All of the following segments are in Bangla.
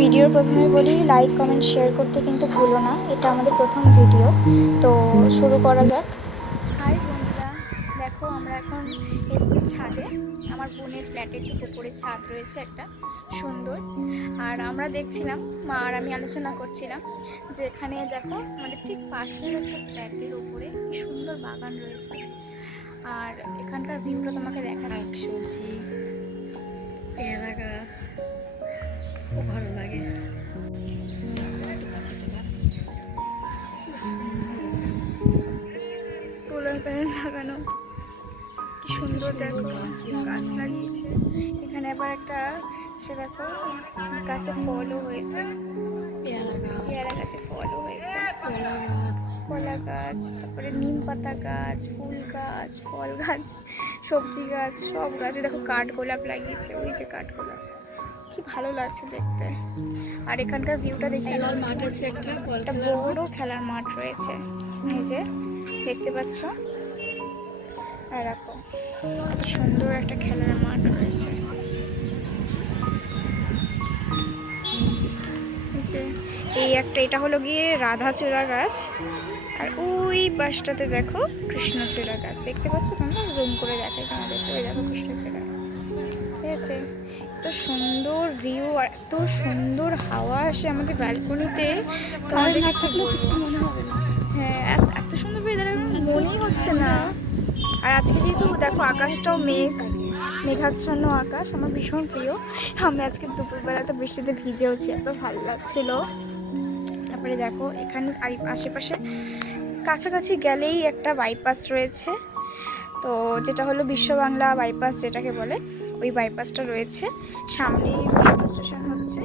ভিডিওর প্রথমে বলি লাইক কমেন্ট শেয়ার করতে কিন্তু ভুলো না, এটা আমাদের প্রথম ভিডিও। তো শুরু করা যাক। হাই বন্ধুরা, দেখো আমরা এখন এসেছি ছাদে। আমার বোনের ফ্ল্যাটের ঠিক উপরে ছাদ রয়েছে একটা সুন্দর। আর আমরা দেখছিলাম, মা আর আমি আলোচনা করছিলাম যে এখানে দেখো আমাদের ঠিক পাশের একটা ফ্ল্যাটের উপরে কি সুন্দর বাগান রয়েছে। আর এখানকার ভিউটা তোমাকে দেখালাম। সবজি, পেয়ারা গাছ খুব ভালো লাগে। সোলার প্যানেল লাগানো, কি সুন্দর দেখো গাছ লাগিয়েছে এখানে। আবার একটা সে দেখো গাছে ফলও হয়েছে, পেয়ারা গাছে ফলও হয়েছে, কলা গাছ, তারপরে নিম পাতা গাছ, ফুল গাছ, ফল গাছ, সবজি গাছ, সব গাছে দেখো কাঠগোলাপ লাগিয়েছে। ওই যে কাঠগোলাপ, কি ভালো লাগছে দেখতে। আর এখানকার ভিউটা দেখি, খেলার মাঠ আছে, একটা বড় খেলার মাঠ রয়েছে, এই যে দেখতে পাচ্ছ। দেখো সুন্দর একটা খেলার মাঠ রয়েছে। এই একটা, এটা হলো গিয়ে রাধাচূড়া গাছ। আর ওই পাশটাতে দেখো কৃষ্ণচূড়া গাছ, দেখতে পাচ্ছ তোমরা? জুম করে দেখাই তোমাদেরকে। ওই দেখো কৃষ্ণচূড়া, ঠিক আছে। এত সুন্দর ভিউ আর এত সুন্দর হাওয়া আসে আমাদের ব্যালকনিতে, তোমাদের কিছু মনে হবে না। হ্যাঁ, এত সুন্দর ওয়েদার মনেই হচ্ছে না। আর আজকে যেহেতু দেখো আকাশটাও মেঘাচ্ছন্ন আকাশ, আমার ভীষণ প্রিয়। আমি আজকে দুপুরবেলাতে বৃষ্টিতে ভিজেওছি, এত ভালো লাগছিল। তারপরে দেখো এখানে আশেপাশে কাছাকাছি গেলেই একটা বাইপাস রয়েছে, তো যেটা হলো বিশ্ব বাংলা বাইপাস যেটাকে বলে, ওই বাইপাসটা রয়েছে। সামনেই মেট্রো স্টেশন হচ্ছে।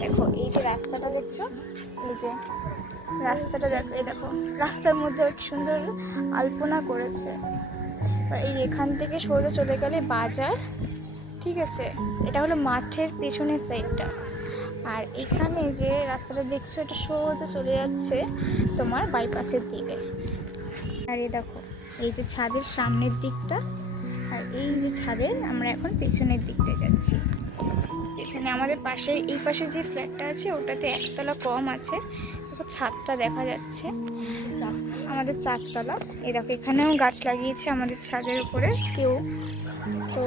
দেখো এই যে রাস্তাটা দেখছো, এই যে রাস্তাটা দেখো, এই দেখো রাস্তার মধ্যে কি সুন্দর আলপনা করেছে। এই এখান থেকে সোজা চলে গেলে বাজার, ঠিক আছে। এটা হলো মাঠের পেছনের সাইডটা। আর এখানে যে রাস্তাটা দেখছো, এটা সোজা চলে যাচ্ছে তোমার বাইপাসের দিকে। আর এই দেখো এই যে ছাদের সামনের দিকটা, আর এই যে ছাদের আমরা এখন পেছনের দিকটায় যাচ্ছি। পেছনে আমাদের পাশে, এই পাশে যে ফ্ল্যাটটা আছে ওটাতে একতলা কম আছে, দেখো ছাদটা দেখা যাচ্ছে। আমাদের চারতলা। এই দেখো এখানেও গাছ লাগিয়েছে আমাদের ছাদের উপরে কেউ, তো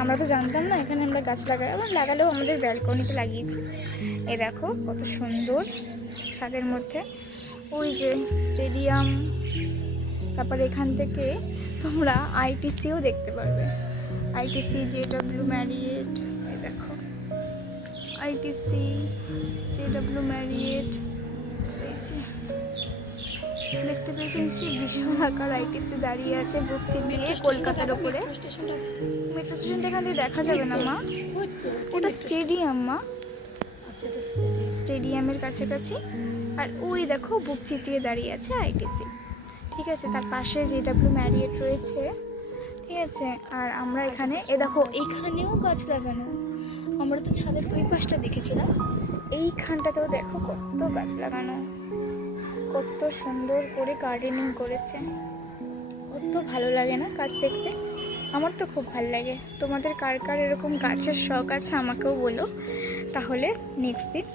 আমরা তো জানতাম না এখানে আমরা গাছ লাগাই, আবার লাগালেও আমাদের ব্যালকনিতে লাগিয়েছি। এই দেখো কত সুন্দর ছাদের মধ্যে। ওই যে স্টেডিয়াম, তারপরে এখান থেকে তোমরা আইটিসিও দেখতে পারবে। আইটিসি, জেডব্লিউ ম্যারিয়েট, এই দেখো আইটিসি, জেডব্লিউ ম্যারিয়েট, এই যে দেখতে পেয়েছো নিশ্চয়ই, বিশাল আকার আইটিসি দাঁড়িয়ে আছে বুকচি দিয়ে কলকাতার উপরে। মেট্রো স্টেশনটা এখান থেকে দেখা যাবে না মা, ওটা স্টেডিয়াম মা, স্টেডিয়ামের কাছাকাছি। আর ওই দেখো বুকচি দিয়ে দাঁড়িয়ে আছে আইটিসি, ঠিক আছে। তার পাশে জেডব্লিউ ম্যারিয়েট রয়েছে, ঠিক আছে। আর আমরা এখানে দেখো এইখানেও গাছ লাগানো, আমরা তো ছাদের ওই পাশটা দেখেছিলাম, এইখানটাতেও দেখো কত গাছ লাগানো, কত সুন্দর করে গার্ডেনিং করেছে। কত ভালো লাগে না গাছ দেখতে? আমার তো খুব ভালো লাগে। তোমাদের কার কার এরকম গাছের শখ আছে আমাকেও বলো, তাহলে নেক্সট দিন